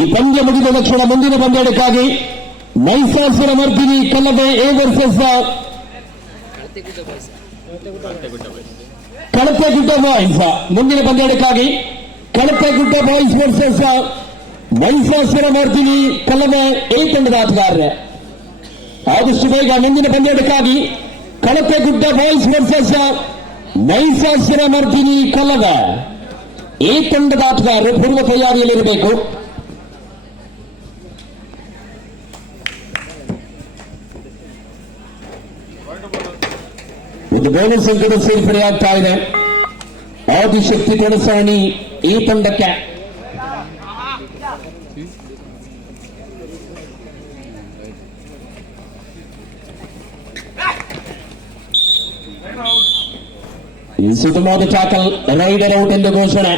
ಈ ಪಂದ್ಯ ಮುಗಿದ ತಕ್ಷಣ ಮುಂದಿನ ಪಂದ್ಯಕ್ಕಾಗಿ Mahishasura Mardini ಕಲ್ಲಬೆ A versus ಕಳಪೆಗುಡ್ಡ boys. ಮುಂದಿನ ಪಂದ್ಯಕ್ಕಾಗಿ ಕಳಪೆಗುಡ್ಡ boys versus Mahishasura Mardini ಕಲ್ಲಬೆ A ತಂಡದ ಆಟಗಾರರೇ. ಆದಷ್ಟು ಬೇಗ ಮುಂದಿನ ಪಂದ್ಯಕ್ಕಾಗಿ ಕಳಪೆಗುಡ್ಡ boys versus Mahishasura Mardini ಕಲ್ಲಬೆ A ತಂಡದ ಆಟಗಾರರು ಪೂರ್ವ ತಯಾರಿಯಲ್ಲಿರಬೇಕು. ಒಂದು ಬೋನಸ್ ಅಂಕದ ಸೇರ್ಪಡೆಯಾಗ್ತಾ ಇದೆ. ಆದಿಶಕ್ತಿ ತೊಣಸಾಣಿ ಈ ತಂಡಕ್ಕೆ. ಈ ಸುತ್ತಮುತ್ತ ಟ್ಯಾಕಲ್ ರೈಡರ್ ಔಟ್ ಎಂದು ಘೋಷಣೆ.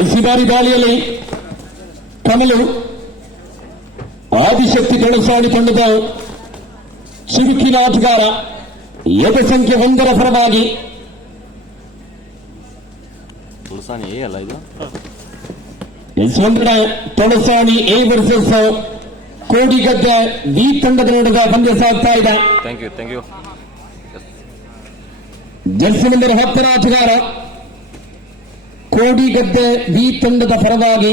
ಎಸಿ ಬಾರಿ ದಾಳಿಯಲ್ಲಿ ಕಮಲು ಆದಿಶಕ್ತಿ ತೊಣಸಾಣಿ ತಂಡದ ಚುರುಕಿನ ಆಟಗಾರ ಎದ ಸಂಖ್ಯೆ 1 ಪರವಾಗಿ ತೊಣಸಾಣಿ ಎ ವರ್ಸಸ್ ಕೋಡಿಗದ್ದೆ ಬಿ ತಂಡದ ನಡೆದ ಪಂದ್ಯ ಸಾಗ್ತಾ ಇದೆ. ಜರ್ಸಿ ನಂಬರ್ 10 ಆಟಗಾರ ಕೋಡಿಗದ್ದೆ ಬಿ ತಂಡದ ಪರವಾಗಿ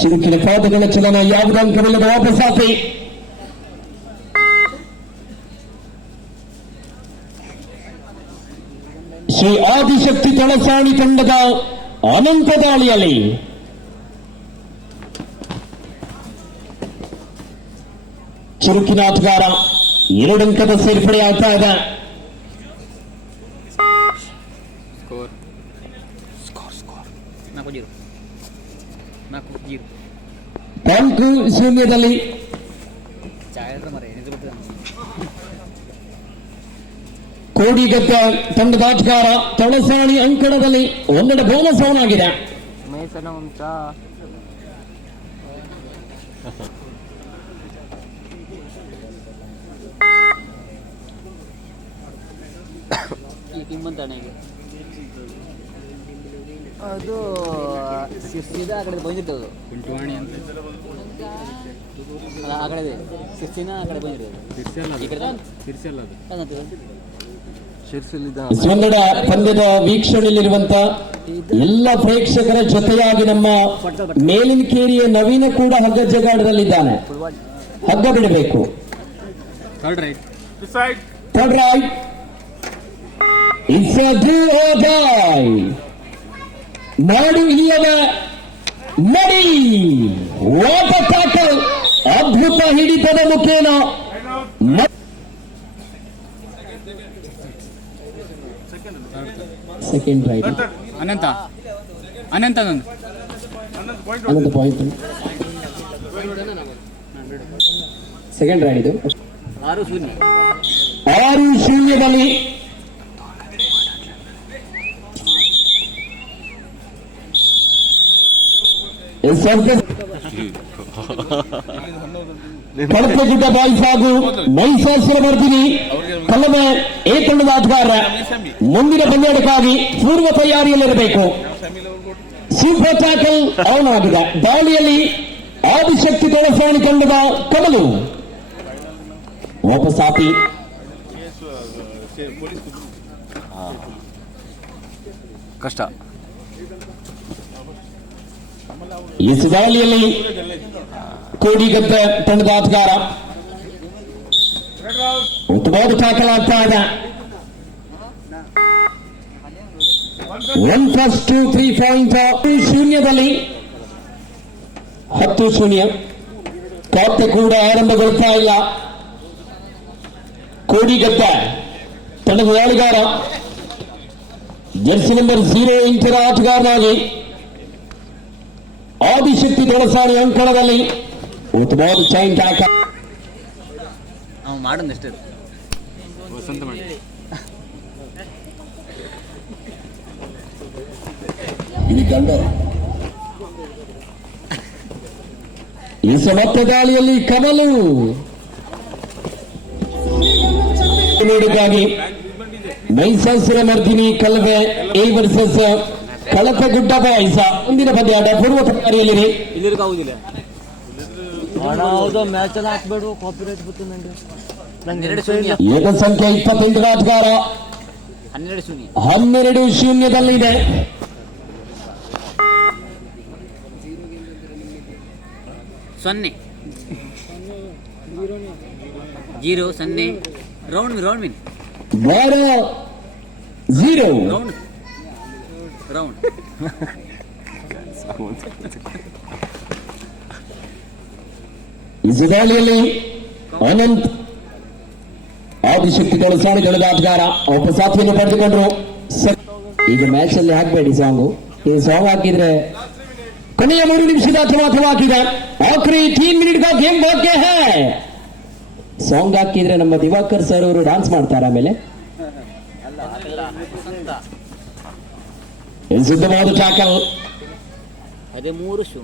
ಚುರುಕಿನ ಪಾದಗಳ ಚಲನ ಯಾವುದೇ ಅಂಕವಿಲ್ಲದ ವಾಪಸಾತಿ. ಶ್ರೀ ಆದಿಶಕ್ತಿ ತೊಣಸಾಣಿ ತಂಡದ ಅನಂತ ದಾಳಿಯಲ್ಲಿ ಚುರುಕಿನ ಆಟಗಾರ 2 ಅಂಕದ ಸೇರ್ಪಡೆಯಾಗ್ತಾ ಇದೆ. ನಾಲ್ಕು ಶೂನ್ಯದಲ್ಲಿ ಕೋಡಿಗದ್ದ ತಂಡದ ಆಟಗಾರ ತೊಣಸಾಣಿ ಅಂಕಣದಲ್ಲಿ 1 ಬೋನಸ್ ಆನ್ ಆಗಿದೆ. ಅದು ಶಿಸ್ತಿದ ಆ ಕಡೆ ಬಂದಿರ್ತದೆ. ಆ ಕಡೆ ಶಿಸ್ತಿನ ಆ ಕಡೆ ಕನ್ನಡ ಪಂದ್ಯದ ವೀಕ್ಷಣೆಯಲ್ಲಿರುವಂತಹ ಎಲ್ಲ ಪ್ರೇಕ್ಷಕರ ಜೊತೆಯಾಗಿ ನಮ್ಮ ಮೇಲಿನ ಕೇರಿಯ ನವೀನ ಕೂಡ ಹಗ್ಗ ಜಗಾಡದಲ್ಲಿದ್ದಾನೆ. ಹಗ್ಗ ಬಿಡಬೇಕು. Third right it's a do or die. ನಾಡು ಇಲ್ಲದ ನಡಿ. ವಾಟ ಟ್ಯಾಕಲ್ ಅದ್ಭುತ ಹಿಡಿತದ ಮುಖೇನ ಸೆಕೆಂಡ್ ರೈಟ್ ಅನಂತ ಪಾಯಿಂಟ್. ಸೆಕೆಂಡ್ ರೈಡ್ ಇದು 6-0ದಲ್ಲಿ ಕಳಪೆಗುಡ್ಡ ಬಾಯ್ಸ್ ಹಾಗೂ ಮೈಸಾಸುರ ಮರ್ದಿನಿ ಕಲ್ಲಬೆ ಎ ತಂಡದ ಆಟಗಾರ ಮುಂದಿನ ಪಂದ್ಯಕ್ಕಾಗಿ ಪೂರ್ವ ತಯಾರಿಯಲ್ಲಿರಬೇಕು. ಸೂಪರ್ ಟ್ಯಾಕಲ್ ಆನ್ ಆಗಿದೆ. ದಾಳಿಯಲ್ಲಿ ಆದಿಶಕ್ತಿ ತೊಣಸಾಣಿ ತಂಡದ ಕಮಲು ವಾಪಸಾತಿ. ಕಷ್ಟ. ಈ ದಾಳಿಯಲ್ಲಿ ಕೋಡಿಗದ್ದ ತಂಡದ ಆಟಗಾರ ಉತ್ತಮವಾದ ಟ್ಯಾಕಲ್ ಆಗ್ತಾ ಇದೆ. 1+2 3 ಪಾಯಿಂಟ್. ಶೂನ್ಯದಲ್ಲಿ 10-0. ಖಾತೆ ಕೂಡ ಆರಂಭಗೊಳ್ತಾ ಇಲ್ಲ. ಕೋಡಿಗದ್ದ ತಂಡದ ದಾಳಿಗಾರ ಜರ್ಸಿ ನಂಬರ್ 0 ಆಟಗಾರನಾಗಿ ಆದಿಶಕ್ತಿ ತೊಣಸಾಣಿ ಅಂಕಣದಲ್ಲಿ ಉತ್ತಮವಾದ ಚೈನ್ ಟ್ಯಾಕಲ್. ವಸಂತ ಮಾಡಿ ಈ ಸಮರ್ಥ ದಾಳಿಯಲ್ಲಿ ಕಮಲು ನೀಡಿಗಾಗಿ ಮೈಸಾಸುರ ಮರ್ದಿನಿ ಕಲ್ವೆ ಎ ವರ್ಸಸ್ ಕಳಪಗುಡ್ಡ ಬಾಯ್ಸ ಮುಂದಿನ ಪಂದ್ಯಾಟ ಪೂರ್ವ ತಯಾರಿಯಲ್ಲಿರಿ. ಇಲ್ಲಿರ್ಗಾಗುದಿಲ್ಲ ಮ್ಯಾಚ್ ಎಲ್ಲ ಹಾಕ್ಬೇಡು ಕಾಪಿರೈಟ್ ಬರ್ತದೆ ನಂಗೆ 2-0 ಏಕ ಸಂಖ್ಯೆ 28 ಆಟಗಾರ 12-0 0-0 ರೌಂಡ್ ವಿನ್ 0 ರೌಂಡ್ ಈ ದಾಳಿಯಲ್ಲಿ ಅನಂತ್ ಆದಿಶಕ್ತಿ ಸಾಣಿಗಳ ಆಟಗಾರ ಒಬ್ಬ ಸಾಥಿಯನ್ನು ಪಡೆದುಕೊಂಡ್ರು. ಈಗ ಮ್ಯಾಚ್ ಅಲ್ಲಿ ಹಾಕ್ಬೇಡಿ ಸಾಂಗು, ಈ ಸಾಂಗ್ ಹಾಕಿದ್ರೆ ಕೊನೆಯ 3 ನಿಮಿಷದ ಅಥವಾ ಹಾಕಿದ ಆಖರಿ 3 ಮಿನಿಟ್ का गेम ಬಾಕಿ है. ಸಾಂಗ್ ಹಾಕಿದ್ರೆ ನಮ್ಮ ದಿವಾಕರ್ ಸರ್ ಅವರು ಡಾನ್ಸ್ ಮಾಡ್ತಾರೆ. ಆಮೇಲೆ ಸಿದ್ಧವಾದ ಟ್ಯಾಕಲ್ 13-0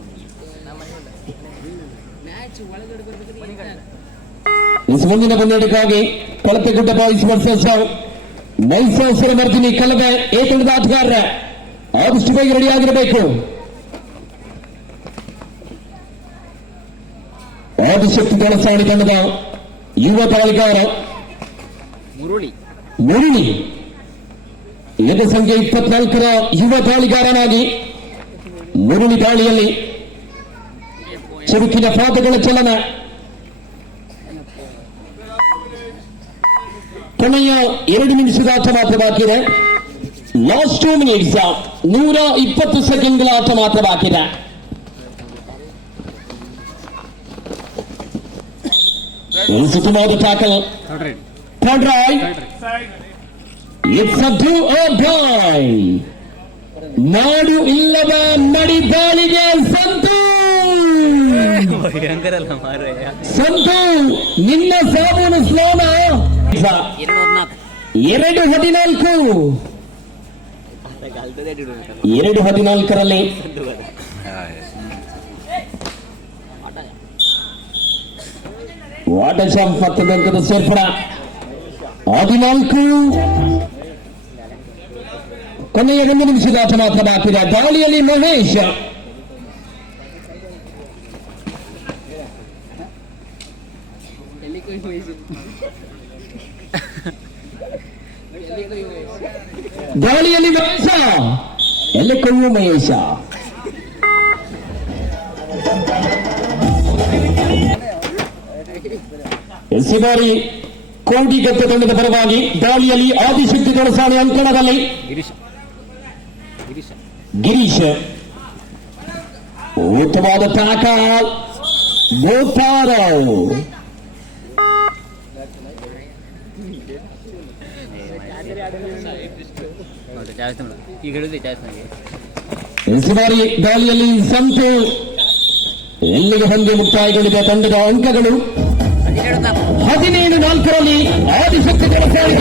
ಮುಂದಿನ ಪಂದ್ಯಕ್ಕಾಗಿ ಕಳಪೆಗುಡ್ಡ boys versus Mahishasura Mardini ಕಲಬೆ A ತಂಡದ ಆಟಗಾರರ ಆದಷ್ಟು ಬೇಗ ರೆಡಿಯಾಗಿರಬೇಕು. ಆದಿಶಕ್ತಿ ದಳಸಾಣಿ ತಂಡದ ಯುವ ದಾಳಿಗಾರ ಮುರುಳಿ ಏಕ ಸಂಖ್ಯೆ 24ರ ಯುವ ದಾಳಿಗಾರನಾಗಿ ಮುರುಳಿ ದಾಳಿಯಲ್ಲಿ ಚುರುಕಿನ ಪಾದಗಳ ಚಲನ. ಕೊನೆಯ 2 ನಿಮಿಷದ ಆಟ ಮಾತ್ರ ಬಾಕಿ ಇದೆ. ಲಾಸ್ಟ್ 2 ಮಿನಿಟ್ಸ್ 120 ಸೆಕೆಂಡ್ಗಳ ಆಟ ಮಾತ್ರ ಬಾಕಿ ಇದೆ. ಸುತ್ತಮುತ್ತ tackle third right it's a do or die. ನಾಡು ಇಲ್ಲದ ಮಡಿ ದಾಳಿಗೆ ಸಂತು ನಿನ್ನ ಸಾಬೂನು ಸ್ಲೋನ 2-14 ವಾಟರ್ ಶಾಂಪ್ ಮತ್ತೊಂದು ಅಂಕದ ಸೇರ್ಪಡ 14. ಕೊನೆಯ 1 ನಿಮಿಷದ ಆಟ ಮಾತ್ರ ಬಾಕಿದೆ. ದಾಳಿಯಲ್ಲಿ ಮಹೇಶ್ ದಾಳಿಯಲ್ಲಿ ಮಹೇಶ ಎಲ್ಲಿ ಕೊಯ್ಯು ಮಹೇಶ ಬಾರಿ ಕೋಡಿಗದ್ದೆ ತಂಡದ ಪರವಾಗಿ ದಾಳಿಯಲ್ಲಿ ಆದಿಶಕ್ತಿ ದೊಳಸಾಣಿ ಅಂಕಣದಲ್ಲಿ ಗಿರೀಶ್ ಉತ್ತಮವಾದ ಟ್ಯಾಕಲ್ ಗೋಪಾರ ಬಾರಿ ದಾಳಿಯಲ್ಲಿ ಸಂತು ಎಲ್ಲಿಗೆ ಪಂದ್ಯ ಮುಕ್ತಾಯಗೊಂಡಿದೆ. ತಂಡದ ಅಂಕಗಳು 17-4 ಆದಿಶಕ್ತಿ ದೊಳಸಾಣಿ